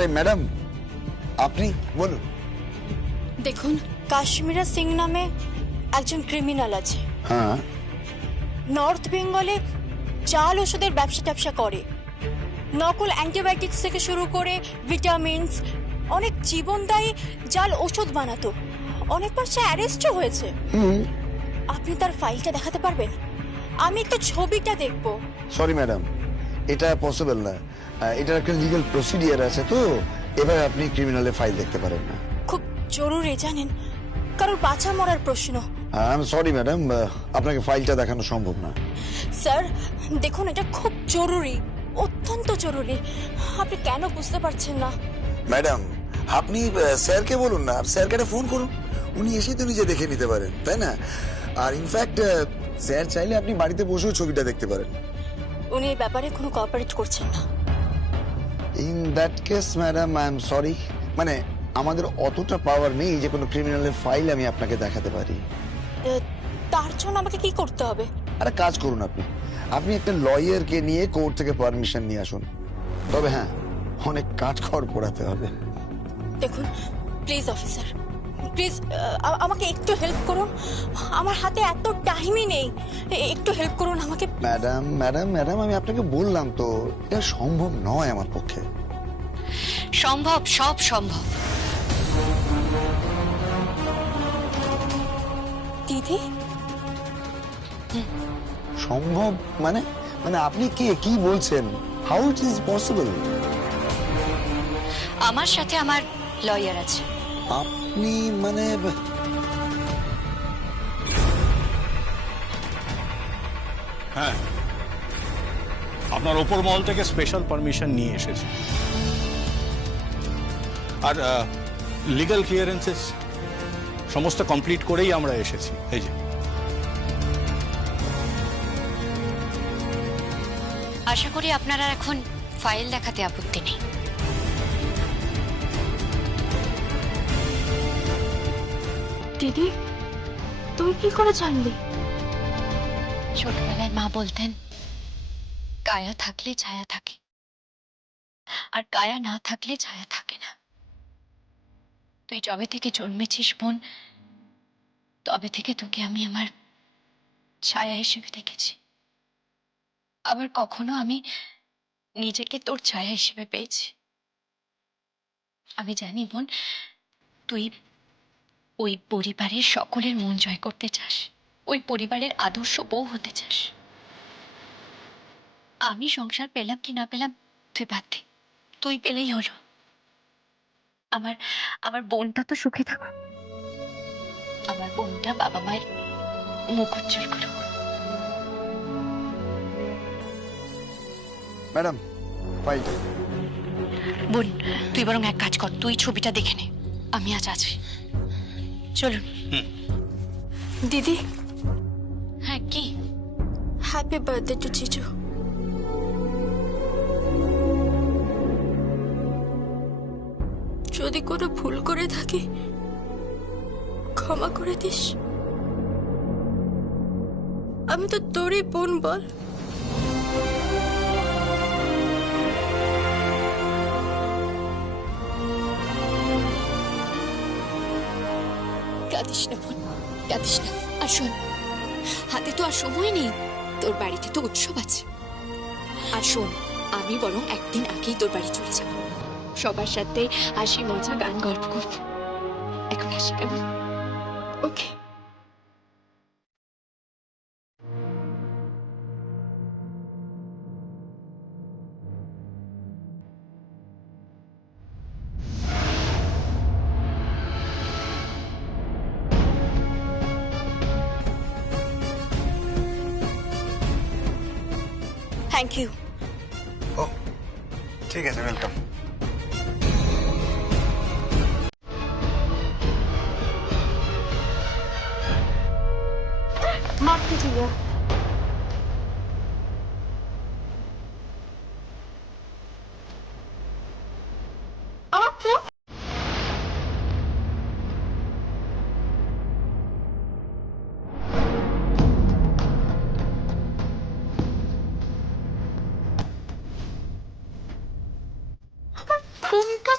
আরে ম্যাডাম, আপনি বলুন। দেখুন, কাশ্মীরা সিং নামে একজন ক্রিমিনাল আছে। হ্যাঁ, নর্থ বেঙ্গলে জাল ওষুধের ব্যবসা করে। নকল অ্যান্টিবায়োটিক্স থেকে শুরু করে ভিটামিনস, অনেক জীবনদায়ী জাল ওষুধ বানাতো। অনেকবার সে অ্যারেস্টও হয়েছে। আপনি তার ফাইলটা দেখাতে পারবেন? আমি একটু ছবিটা দেখবো। সরি ম্যাডাম, এটা পসিবল না। এটার একটা লিগ্যাল প্রসিডিয়ার আছে, তো এবার আপনি ক্রিমিনালের ফাইল দেখতে পারেন না। খুব জরুরি জানেন, কারোর বাঁচা মরার প্রশ্ন। আই এম সরি ম্যাডাম, আপনাকে ফাইলটা দেখানো সম্ভব না। স্যার দেখুন, এটা খুব জরুরি, অত্যন্ত জরুরি। আপনি কেন বুঝতে পারছেন না? ম্যাডাম, আপনি স্যারকে বলুন না, স্যারকে একটা ফোন করুন, উনি এসে তো নিজে দেখে নিতে পারেন, তাই না? আর ইনফ্যাক্ট স্যার চাইলে আপনি বাড়িতে বসেও ছবিটা দেখতে পারেন। উনি এই ব্যাপারে কোনো কোঅপারেট করছেন না। In that case madam, I am sorry, মানে আমাদের অতটা পাওয়ার নেই যে কোনো ক্রিমিনালের ফাইল আমি আপনাকে দেখাতে পারি। তার জন্য আমাকে কি করতে হবে? একটা কাজ করুন, আপনি আপনি একটা লয়ারকে নিয়ে কোর্ট থেকে পারমিশন নিয়ে আসুন। তবে হ্যাঁ, অনেক কাঠখড় পোড়াতে হবে। দেখুন প্লিজ অফিসার, প্লিজ আমাকে একটু হেল্প করুন। আমার হাতে এত টাইমই নেই, একটু হেল্প করুন আমাকে। ম্যাডাম ম্যাডাম ম্যাডাম, আমি আপনাকে বললাম তো, এটা সম্ভব নয় আমার পক্ষে। সম্ভব, সব সম্ভব। দিদি, সম্ভব মানে মানে আপনি কি বলছেন? How it is possible? আমার সাথে আমার লয়ার আছে। আপনি মানে হ্যাঁ, আপনার ওপর মহল থেকে স্পেশাল পারমিশন নিয়ে এসেছে, আর লিগ্যাল ক্লিয়ারেন্সেস সমস্ত কমপ্লিট করেই আমরা এসেছি। এই যে, আশা করি আপনারা এখন ফাইল দেখাতে আপত্তি নেই। দিদি তুই কি করে জানলি? ছোটবেলায় মা বলতেন, কায়া থাকলে ছায়া থাকে, আর কায়া না থাকলে ছায়া থাকে না। তুই যবে থেকে জন্মেছিস বোন, তবে থেকে তোকে আমি আমার ছায়া হিসেবে দেখেছি। আবার কখনো আমি নিজেকে তোর ছায়া হিসেবে পেয়েছি। আমি জানি বোন, তুই ওই পরিবারের সকলের মন জয় করতে চাস, ওই পরিবারের আদর্শ বউ হতে চাস। আমি সংসার পেলাম কি না পেলাম তুই বাদ দে, তুই পেলেই হলো। আমার আমার বোনটা তো সুখে থাকো, আমার বোনটা বাবা মায়ের মুখ উজ্জ্বল করো। ম্যাডাম, ফাইলটা। বোন তুই বরং এক কাজ কর, তুই ছবিটা দেখে নে, আমি আজ আছি। চলুন। দিদি, হ্যাঁ কি? Happy birthday to Chichu. যদি কোনো ভুল করে থাকি ক্ষমা করে দিস। আমি তো তোরই বোন, বল। কাঁদিস না বোন, কাঁদিস না। আর শোন, হাতে তো আর সময় নেই, তোর বাড়িতে তো উৎসব আছে। আর শোন, আমি বরং একদিন আগেই তোর বাড়ি চলে যাব, সবার সাথে হাসি মজা গান গল্প করব। এখন আসি কেমন? ওকে। Thank you. ও ঠিক আছে, ওয়েলকাম। মাফ कीजिएगा। ফোনটা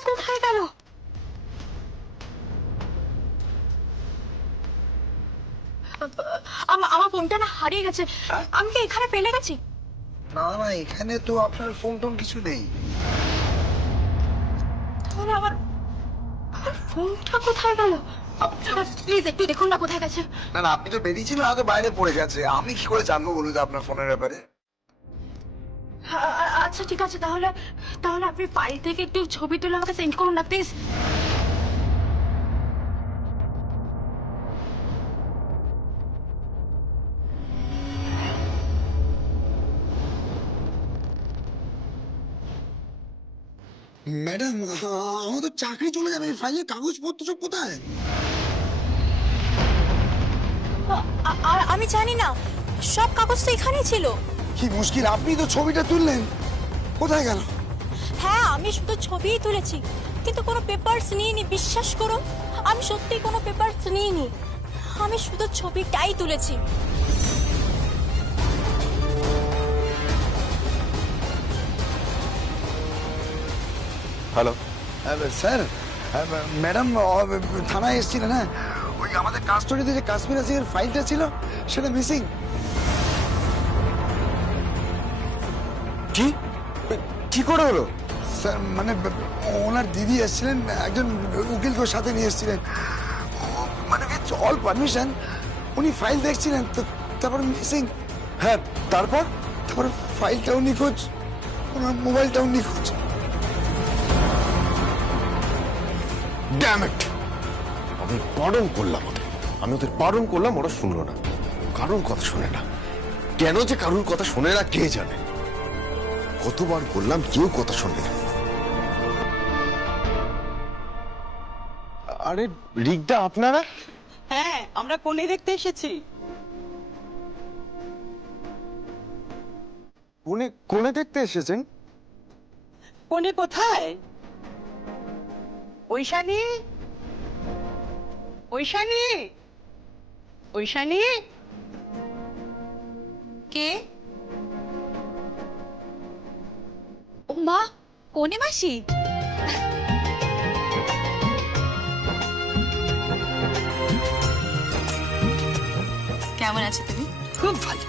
আমার ফোনটা না হারিয়ে গেছে। আমি কি এখানে ফেলে গেছি? না না, এখানে তো আপনার ফোন টোন কিছু নেই। তাহলে আমার আমার ফোনটা কোথায় গেল? প্লিজ একটু দেখুন না কোথায় গেছে। না না, আপনি তো বেরিয়েছিলেন, হয়তো বাইরে পড়ে গেছে। আমি কি করে জানবো বলুন তো আপনার ফোনের ব্যাপারে? আচ্ছা ঠিক আছে, তাহলে তাহলে আপনি ফাইল থেকে একটু ছবি তুলে আমাকে সেন্ড করুন না প্লিজ। ম্যাডাম, আমার তো চাকরি চলে যাবে, ফাইলের কাগজপত্র সব কোথায়? আর আমি জানি না, সব কাগজ তো এখানেই ছিল। কি মুশকিল, আপনি তো ছবিটা তুললেন, কোথায় গেল? হ্যাঁ, আমি শুধু ছবিই তুলেছি, কিন্তু কোনো পেপারস নিইনি, বিশ্বাস করুন। আমি সত্যি কোনো পেপারস নিইনি, আমি শুধু ছবিটাই তুলেছি। হ্যালো। স্যার, ম্যাডাম থানায় এসেছিলেন। হ্যাঁ, ওই আমাদের কাস্টডিতে যে কাশ্মীর সিংয়ের ফাইলটা ছিল সেটা মিসিং। কি কি করে হলো? স্যার মানে ওনার দিদি এসেছিলেন, একজন উকিলকে সাথে নিয়ে এসেছিলেন, মানে অল পারমিশন। উনি ফাইল দেখছিলেন, তারপর মিসিং। হ্যাঁ, তারপর? তারপর ফাইলটাও নিখোঁজ, ওনার মোবাইলটাও নিখোঁজ। Damn it! আমি বারণ করলাম ওদের, ওরা শুনলো না। কারোর কথা শোনে না। কেন যে কারোর কথা শোনে না কে জানে। কতবার বললাম, কেউ কথা শোনে না। আরে রিগদা, আপনারা? হ্যাঁ, আমরা কোণে দেখতে এসেছি। কোণে দেখতে এসেছেন? কোণে কোথায়? ঐশানী, ঐশানী, ঐশানী, কে? ও মা, কোনে মাসি? কেমন আছো তুমি? খুব ভালো।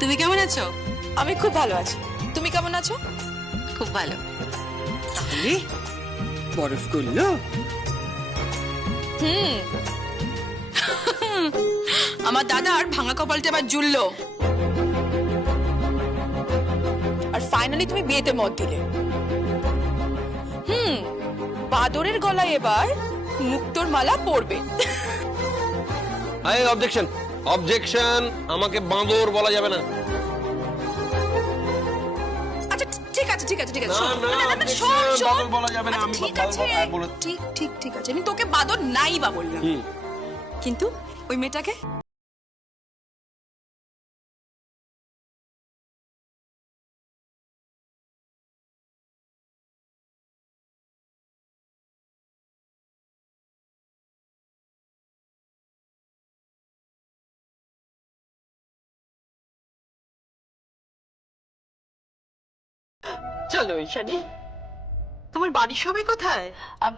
তুমি কেমন আছো? আমি খুব ভালো আছি। তুমি কেমন আছো? খুব ভালো। তাহলে বরফ করলো? আমার দাদা আর ভাঙা কপালটা আবার জুড়লো। আর ফাইনালি তুমি বিয়েতে মত দিলে। বাদরের গলায় এবার মুক্তোর মালা পরবে। Objection, objection. আমাকে বাঁদর বলা যাবে না। আচ্ছা ঠিক আছে, ঠিক আছে, ঠিক আছে। না, শোন, না, না, না, না, objection, শোন, শোন। বাদর বলা যাবে না, আচ্ছা, আমি ঠিক বাদর আছে, বলে- ঠিক ঠিক ঠিক আছে, আমি তোকে বাদর নাই বা বললাম, কিন্তু ওই মেয়েটাকে চলো ঐশানী, তোমার বাড়ির সবাই কোথায়?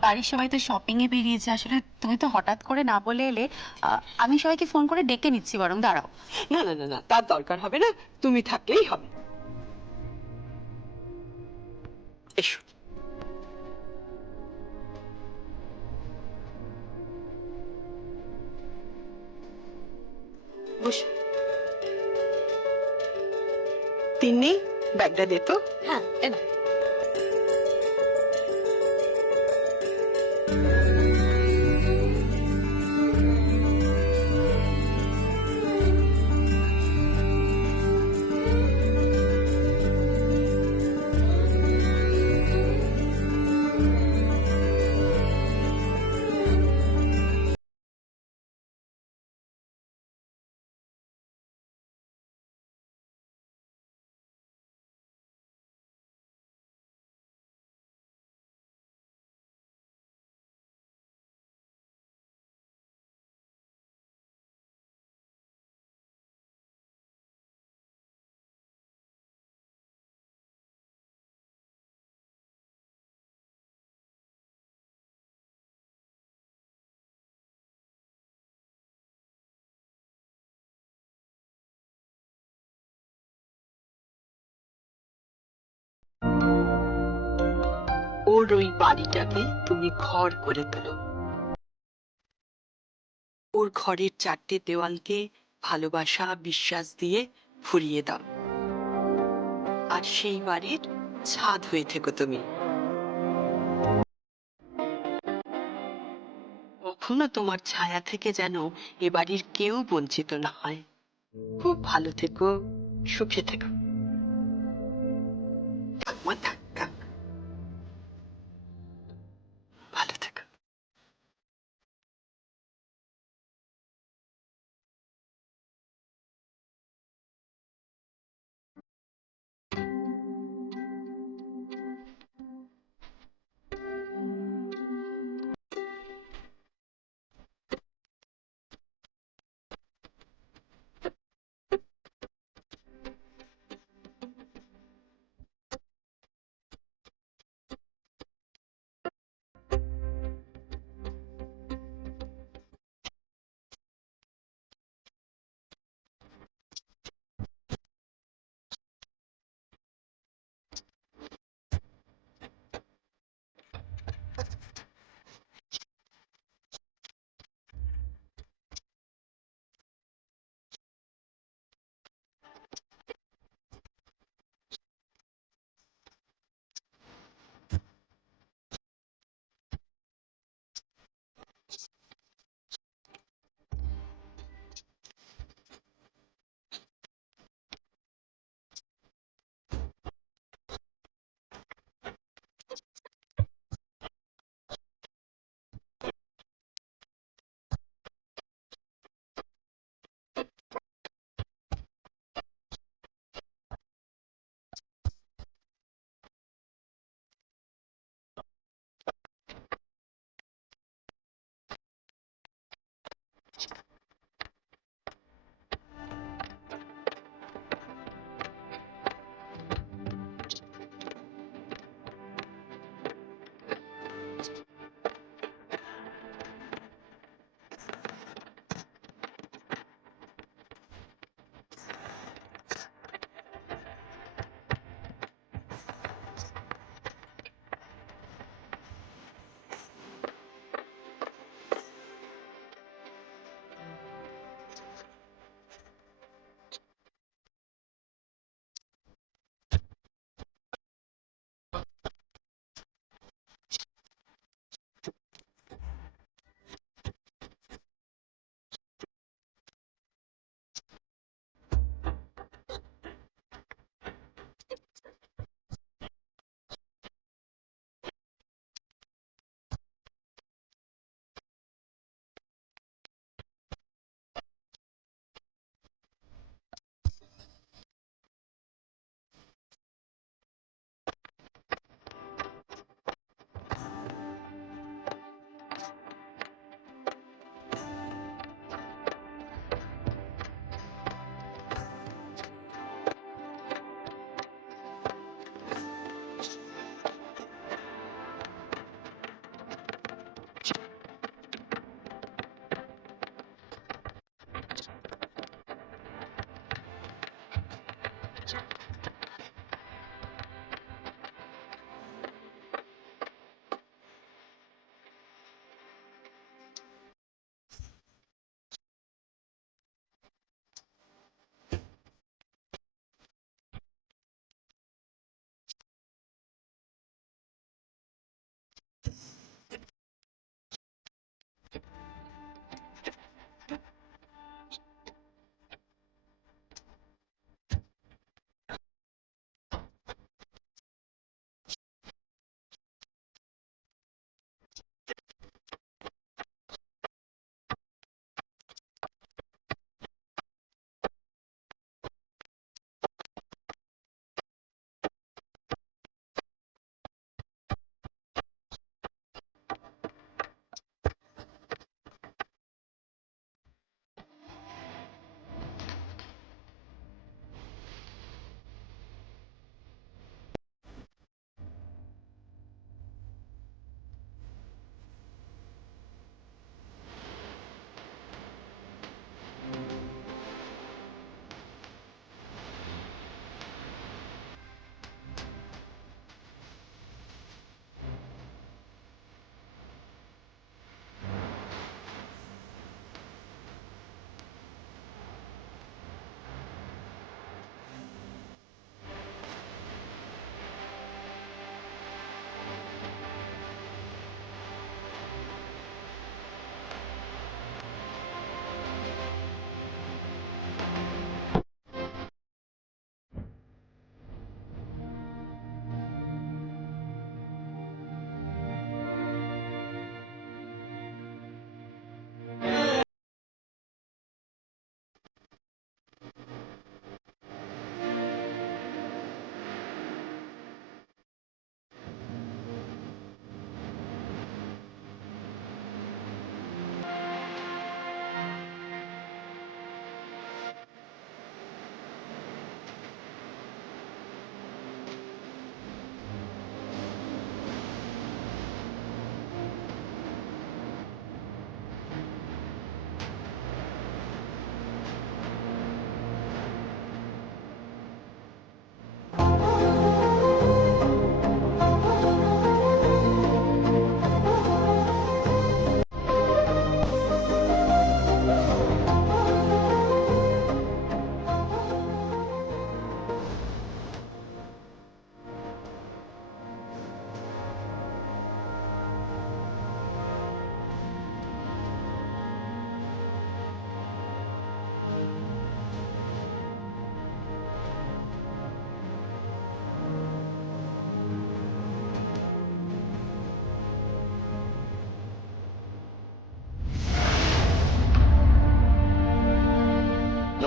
বাড়ির সবাই তো শপিং এ বেরিয়েছে। আসলে তুমি তো হঠাৎ করে না বলে এলে, আমি সবাইকে ফোন করে ডেকে নিচ্ছি, বরং দাঁড়াও। না না না না, তার দরকার হবে না, তুমি থাকলেই হবে। এসো। বসো। তিন্নি, ব্যাগটা দে তো। হ্যাঁ, এ ওর ওই বাড়িটাকে তুমি ঘর করে তোলো। ওর ঘরের 4টে দেওয়ালকে ভালোবাসা বিশ্বাস দিয়ে ফুরিয়ে দাও। আর সেই বাড়ির ছাদ হয়ে থেকো তুমি। কখনো তোমার ছায়া থেকে যেন এ বাড়ির কেউ বঞ্চিত না হয়। খুব ভালো থেকো, সুখে থেকো। ঠাকুমা থাক থাক। ভালো থেকো।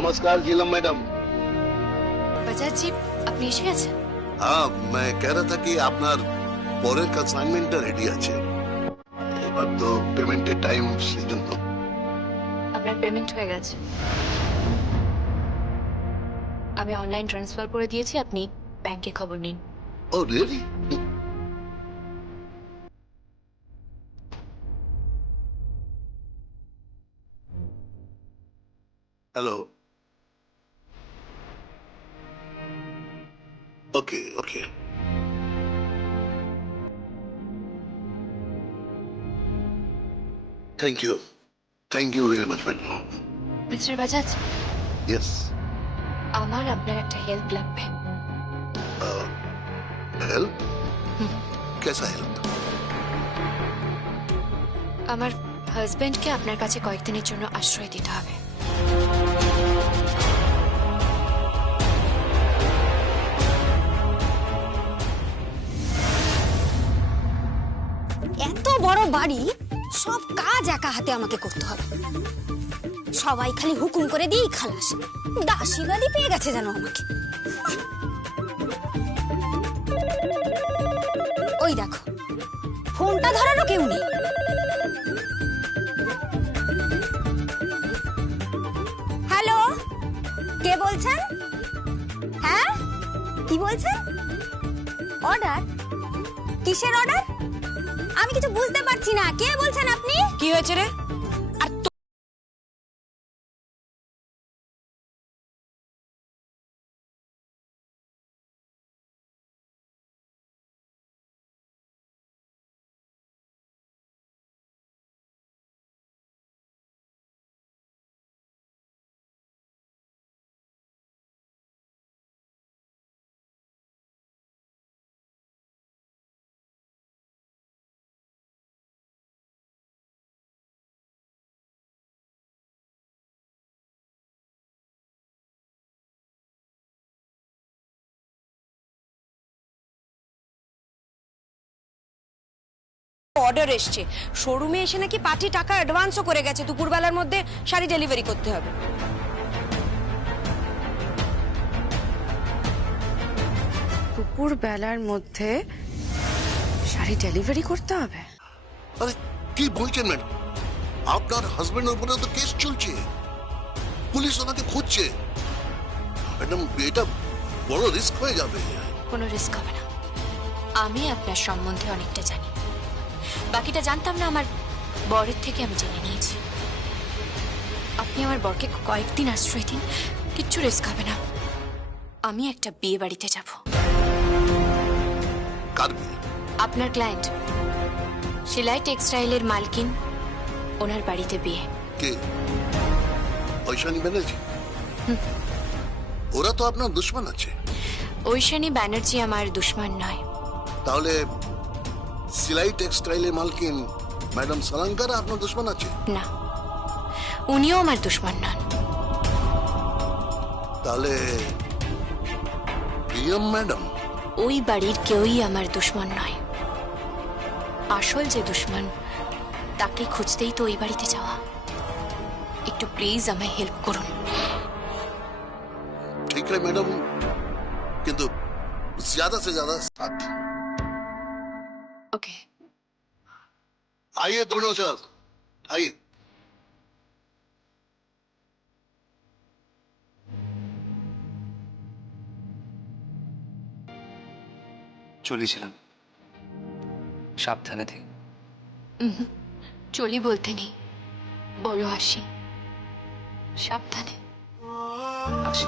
नमस्कार झीलम मैडम। বাজাজ জি, আপনি এসে গেছেন? हाँ, मैं कह रहा था कि আপনার পরের অ্যাসাইনমেন্টটা রেডি আছে। এবার তো পেমেন্টের টাইম সেজন্য। আপনার পেমেন্ট হয়ে গেছে। আমি অনলাইন ট্রান্সফার করে দিয়েছি, আপনি ব্যাংকে খবর নিন। Oh really? Hello. Okay okay. Thank you very much madam. Mister Bajaj, yes. আমার আপনার একটা হেল্প লাগবে। हेल्प? कैसा हेल्प? আমার হাজবেন্ডকে আপনার কাছে কয়েকদিনের জন্য আশ্রয় দিতে হবে। এত বড় বাড়ি, সব কাজ একা হাতে আমাকে করতে হবে। সবাই খালি হুকুম করে দিয়েই খালাস। দাসীবাদী পেয়ে গেছে জানো আমাকে। ওই দেখো, ফোনটা ধরারও কেউ নেই। হ্যালো, কে বলছেন? হ্যাঁ, কি বলছেন? অর্ডার? কিসের অর্ডার? আমি কিছু বুঝতে পারছি না। কে বলছেন আপনি? কি হয়েছে রে? আর অর্ডার এসছে, শোরুমে এসে নাকি পার্টি টাকা অ্যাডভান্সও করে গেছে। দুপুরবেলার মধ্যে শাড়ি ডেলিভারি করতে হবে। দুপুরবেলার মধ্যে শাড়ি ডেলিভারি করতে হবে? আরে কি বলছেন ম্যাডাম? আপনার হাজবেন্ডের উপরে তো কেস চলছে, পুলিশ ওনাকে খুঁজছে। ম্যাডাম, এটা বড় রিস্ক হয়ে যাবে। কোনো রিস্ক হবে না। আমি আপনার সম্বন্ধে অনেকটা জানি, বাকিটা জানতাম না। আমার বরের থেকে আমি জেনে নিয়েছি। আপনি আমার বরকে কয়েকদিন আশ্রয় দিন, কিচ্ছু রিস্ক হবে না। আমি একটা বিয়ে বাড়িতে যাব। কার বিয়ে? আপনার ক্লায়েন্ট সেলাই টেক্সটাইলের মালকিন, ওনার বাড়িতে বিয়ে। কে? ঐশানী ব্যানার্জি? ওরা তো আপনার দুশ্মন আছে। ঐশানী ব্যানার্জি আমার দুশ্মন নয়। তাহলে সিলাই টেক্সটাইলের মালকিন ম্যাডাম সালাঙ্কার আপনার দুশ্মন আছে? না, উনিও আমার দুশ্মন নন। তাহলে প্রিয়ম ম্যাডাম? ওই বাড়ির কেউই আমার দুশ্মন নয়। আসল যে দুশ্মন, তাকে খুঁজতেই তো ওই বাড়িতে যাওয়া। একটু প্লিজ আমায় হেল্প করুন। ठीक है मैडम, किंतु ज्यादा से ज्यादा 7। ओके, आइए दोनों सर, आइए। চলেছিলাম, সাবধানে থেকে। চলি বলতে নেই, বলো আসি। সাবধানে আসি।